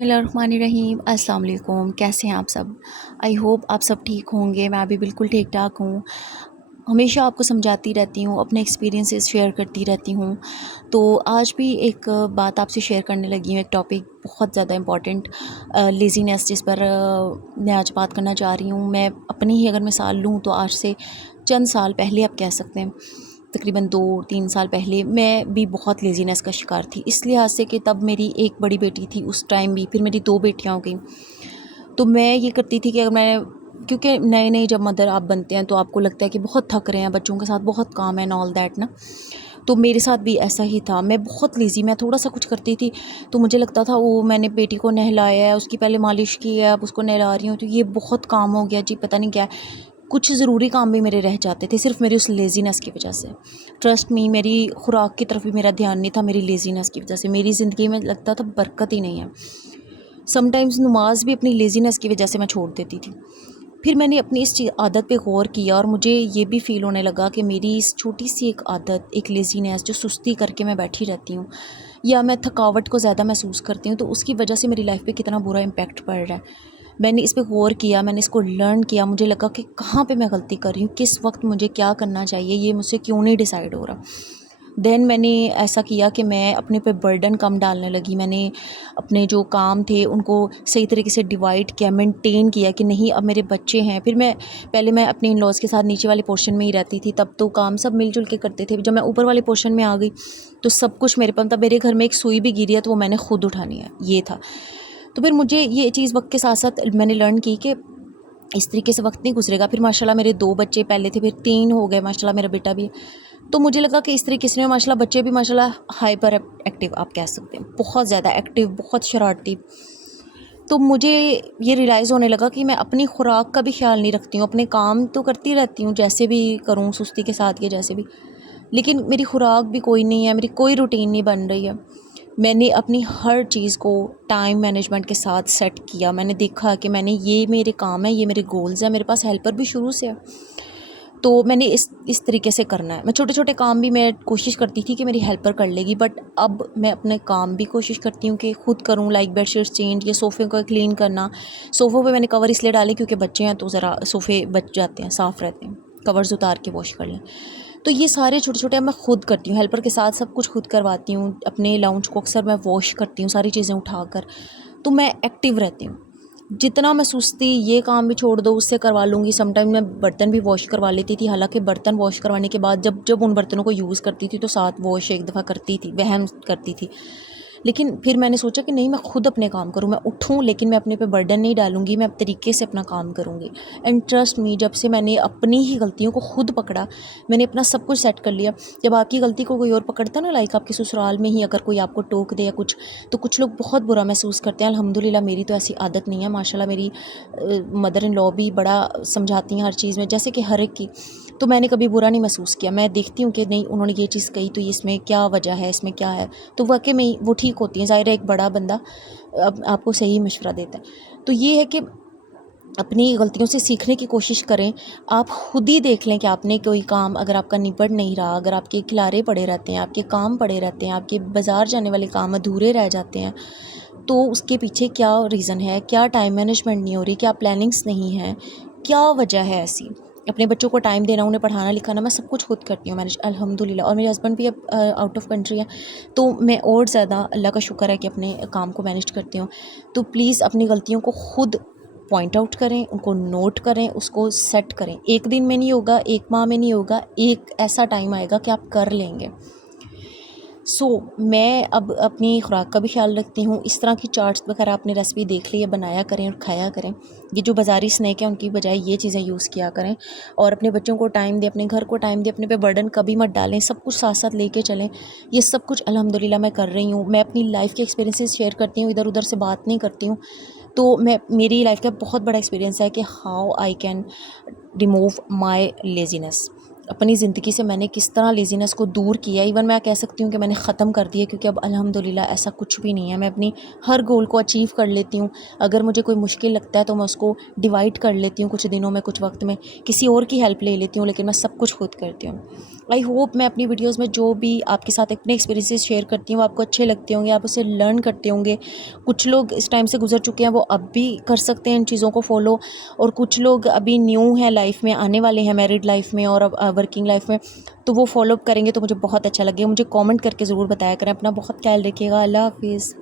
बिस्मिल्लाहिर्रहमानिर्रहीम। अस्सलाम वालेकुम। कैसे हैं आप सब? आई होप आप सब ठीक होंगे। मैं भी बिल्कुल ठीक ठाक हूँ। हमेशा आपको समझाती रहती हूँ, अपने एक्सपीरियंसेस शेयर करती रहती हूँ। तो आज भी एक बात आपसे शेयर करने लगी हूँ, एक टॉपिक बहुत ज़्यादा इम्पॉर्टेंट, लेज़ीनेस, जिस पर मैं आज बात करना चाह रही हूँ। मैं अपनी ही अगर मिसाल लूँ तो आज से चंद साल पहले आप कह सकते हैं, तकरीबन 2-3 साल पहले मैं भी बहुत लेज़ीनेस का शिकार थी। इस लिहाज से कि तब मेरी एक बड़ी बेटी थी उस टाइम भी, फिर मेरी 2 बेटियाँ हो गईं। तो मैं ये करती थी कि अगर मैं, क्योंकि नए-नए जब मदर आप बनते हैं तो आपको लगता है कि बहुत थक रहे हैं, बच्चों के साथ बहुत काम है एंड ऑल दैट ना। तो मेरे साथ भी ऐसा ही था। मैं बहुत लेज़ी, मैं थोड़ा-सा कुछ करती थी तो मुझे लगता था वो मैंने बेटी को नहलाया है, उसकी पहले मालिश की है, अब उसको नहला रही हूँ तो ये बहुत काम हो गया जी, पता नहीं क्या है। कुछ ज़रूरी काम भी मेरे रह जाते थे सिर्फ़ मेरी उस लेज़ीनेस की वजह से। ट्रस्ट मी, मेरी खुराक की तरफ भी मेरा ध्यान नहीं था, मेरी लेज़ीनेस की वजह से। मेरी ज़िंदगी में लगता था बरकत ही नहीं है। समटाइम्स नमाज़ भी अपनी लेज़ीनेस की वजह से मैं छोड़ देती थी। फिर मैंने अपनी इस आदत पे गौर किया और मुझे ये भी फ़ील होने लगा कि मेरी इस छोटी-सी एक आदत, एक लेज़ीनेस, जो सुस्ती करके मैं बैठी रहती हूँ या मैं थकावट को ज़्यादा महसूस करती हूँ, तो उसकी वजह से मेरी लाइफ़ पे कितना बुरा इम्पैक्ट पड़ रहा है। मैंने इस पे गौर किया, मैंने इसको लर्न किया, मुझे लगा कि कहाँ पे मैं गलती कर रही हूँ, किस वक्त मुझे क्या करना चाहिए, ये मुझसे क्यों नहीं डिसाइड हो रहा। देन मैंने ऐसा किया कि मैं अपने पे बर्डन कम डालने लगी। मैंने अपने जो काम थे उनको सही तरीके से डिवाइड किया, मेंटेन किया कि नहीं, अब मेरे बच्चे हैं। फिर मैं, पहले मैं अपने इन लॉज़ के साथ नीचे वाले पोर्शन में ही रहती थी, तब तो काम सब मिलजुल के करते थे। जब मैं ऊपर वाले पोर्शन में आ गई तो सब कुछ मेरे पास, तब मेरे घर में एक सुई भी गिरी है तो वो मैंने खुद उठानी है, ये था। तो फिर मुझे ये चीज़ वक्त के साथ साथ मैंने लर्न की कि इस तरीके से वक्त नहीं गुजरेगा। फिर माशाल्लाह मेरे 2 बच्चे पहले थे, फिर 3 हो गए, माशाल्लाह मेरा बेटा भी है। तो मुझे लगा कि इस तरीके से माशाल्लाह बच्चे भी माशाल्लाह हाइपर एक्टिव आप कह सकते हैं, बहुत ज़्यादा एक्टिव, बहुत शरारती। तो मुझे ये रियलाइज़ होने लगा कि मैं अपनी खुराक का भी ख्याल नहीं रखती हूँ। अपने काम तो करती रहती हूँ जैसे भी करूँ, सुस्ती के साथ या जैसे भी, लेकिन मेरी खुराक भी कोई नहीं है, मेरी कोई रूटीन नहीं बन रही है। मैंने अपनी हर चीज़ को टाइम मैनेजमेंट के साथ सेट किया। मैंने देखा कि मैंने, ये मेरे काम है, ये मेरे गोल्स हैं, मेरे पास हेल्पर भी शुरू से है, तो मैंने इस तरीके से करना है। मैं छोटे-छोटे काम भी मैं कोशिश करती थी कि मेरी हेल्पर कर लेगी, बट अब मैं अपने काम भी कोशिश करती हूँ कि खुद करूँ, लाइक बेडशीट्स चेंज या सोफ़े को क्लीन करना। सोफ़ों पे मैंने कवर इसलिए डाले क्योंकि बच्चे हैं तो ज़रा सोफ़े बच जाते हैं, साफ़ रहते हैं, कवर्स उतार के वॉश कर लें। तो ये सारे छोटे-छोटे अब मैं खुद करती हूँ, हेल्पर के साथ सब कुछ खुद करवाती हूँ। अपने लाउंज को अक्सर मैं वॉश करती हूँ, सारी चीज़ें उठाकर, तो मैं एक्टिव रहती हूँ। जितना मैं सुस्ती, ये काम भी छोड़ दो, उससे करवा लूँगी। समटाइम मैं बर्तन भी वॉश करवा लेती थी, हालाँकि बर्तन वॉश करवाने के बाद जब जब उन बर्तनों को यूज़ करती थी तो साथ वॉश एक दफ़ा करती थी, वहम करती थी। लेकिन फिर मैंने सोचा कि नहीं, मैं खुद अपने काम करूँ, मैं उठूँ लेकिन मैं अपने पे बर्डन नहीं डालूँगी, मैं तरीके से अपना काम करूँगी। एंड ट्रस्ट मी, जब से मैंने अपनी ही गलतियों को खुद पकड़ा, मैंने अपना सब कुछ सेट कर लिया। जब आपकी गलती को कोई और पकड़ता ना, लाइक आपके ससुराल में ही अगर कोई आपको टोक दे या कुछ, तो कुछ लोग बहुत बुरा महसूस करते हैं। अल्हम्दुलिल्लाह मेरी तो ऐसी आदत नहीं है। माशाल्लाह मेरी मदर इन लॉ भी बड़ा समझाती हैं हर चीज़ में, जैसे कि हर एक की। तो मैंने कभी बुरा नहीं महसूस किया। मैं देखती हूँ कि नहीं, उन्होंने ये चीज़ कही तो इसमें क्या वजह है, इसमें क्या है, तो वाक़ई में वो ठीक होती हैं। ज़ाहिर है एक बड़ा बंदा अब आपको सही मशवरा देता है। तो ये है कि अपनी गलतियों से सीखने की कोशिश करें। आप खुद ही देख लें कि आपने कोई काम अगर आपका निपट नहीं रहा, अगर आपके खिलारे पड़े रहते हैं, आपके काम पड़े रहते हैं, आपके बाज़ार जाने वाले काम अधूरे रह जाते हैं, तो उसके पीछे क्या रीज़न है? क्या टाइम मैनेजमेंट नहीं हो रही? क्या प्लानिंग्स नहीं हैं? क्या वजह है ऐसी? अपने बच्चों को टाइम देना, उन्हें पढ़ाना लिखाना, मैं सब कुछ खुद करती हूँ मैनेज, अल्हम्दुलिल्लाह। और मेरे हस्बैंड भी अब आउट ऑफ कंट्री हैं, तो मैं और ज़्यादा, अल्लाह का शुक्र है कि अपने काम को मैनेज करती हूँ। तो प्लीज़ अपनी गलतियों को खुद पॉइंट आउट करें, उनको नोट करें, उसको सेट करें। एक दिन में नहीं होगा, एक माह में नहीं होगा, एक ऐसा टाइम आएगा कि आप कर लेंगे। मैं अब अपनी खुराक का भी ख्याल रखती हूँ। इस तरह की चार्ट्स वगैरह आपने रेसिपी देख ली है, बनाया करें और खाया करें। ये जो बाज़ारी स्नैक है उनकी बजाय ये चीज़ें यूज़ किया करें, और अपने बच्चों को टाइम दें, अपने घर को टाइम दें, अपने पे बर्डन कभी मत डालें, सब कुछ साथ साथ लेके चलें। ये सब कुछ अल्हम्दुलिल्लाह मैं कर रही हूँ। मैं अपनी लाइफ़ के एक्सपीरियंसेस शेयर करती हूँ, इधर-उधर से बात नहीं करती हूँ। तो मैं, मेरी लाइफ़ का बहुत बड़ा एक्सपीरियंस है कि how I can remove my laziness. अपनी ज़िंदगी से मैंने किस तरह लेज़ीनेस को दूर किया। इवन मैं कह सकती हूँ कि मैंने ख़त्म कर दिया, क्योंकि अब अल्हम्दुलिल्लाह ऐसा कुछ भी नहीं है। मैं अपनी हर गोल को अचीव कर लेती हूँ। अगर मुझे कोई मुश्किल लगता है तो मैं उसको डिवाइड कर लेती हूँ, कुछ दिनों में, कुछ वक्त में किसी और की हेल्प ले लेती हूँ, लेकिन मैं सब कुछ खुद करती हूँ। आई होप मैं अपनी वीडियोस में जो भी आपके साथ अपने एक्सपीरियंसेस शेयर करती हूँ आपको अच्छे लगते होंगे, आप उससे लर्न करते होंगे। कुछ लोग इस टाइम से गुजर चुके हैं, वो अब भी कर सकते हैं इन चीज़ों को फॉलो, और कुछ लोग अभी न्यू हैं लाइफ में, आने वाले हैं मैरिड लाइफ में और अब वर्किंग लाइफ में, तो वो फॉलो अप करेंगे तो मुझे बहुत अच्छा लगेगा। मुझे कमेंट करके ज़रूर बताया करें। अपना बहुत ख्याल रखिएगा। अल्लाह हाफिज़।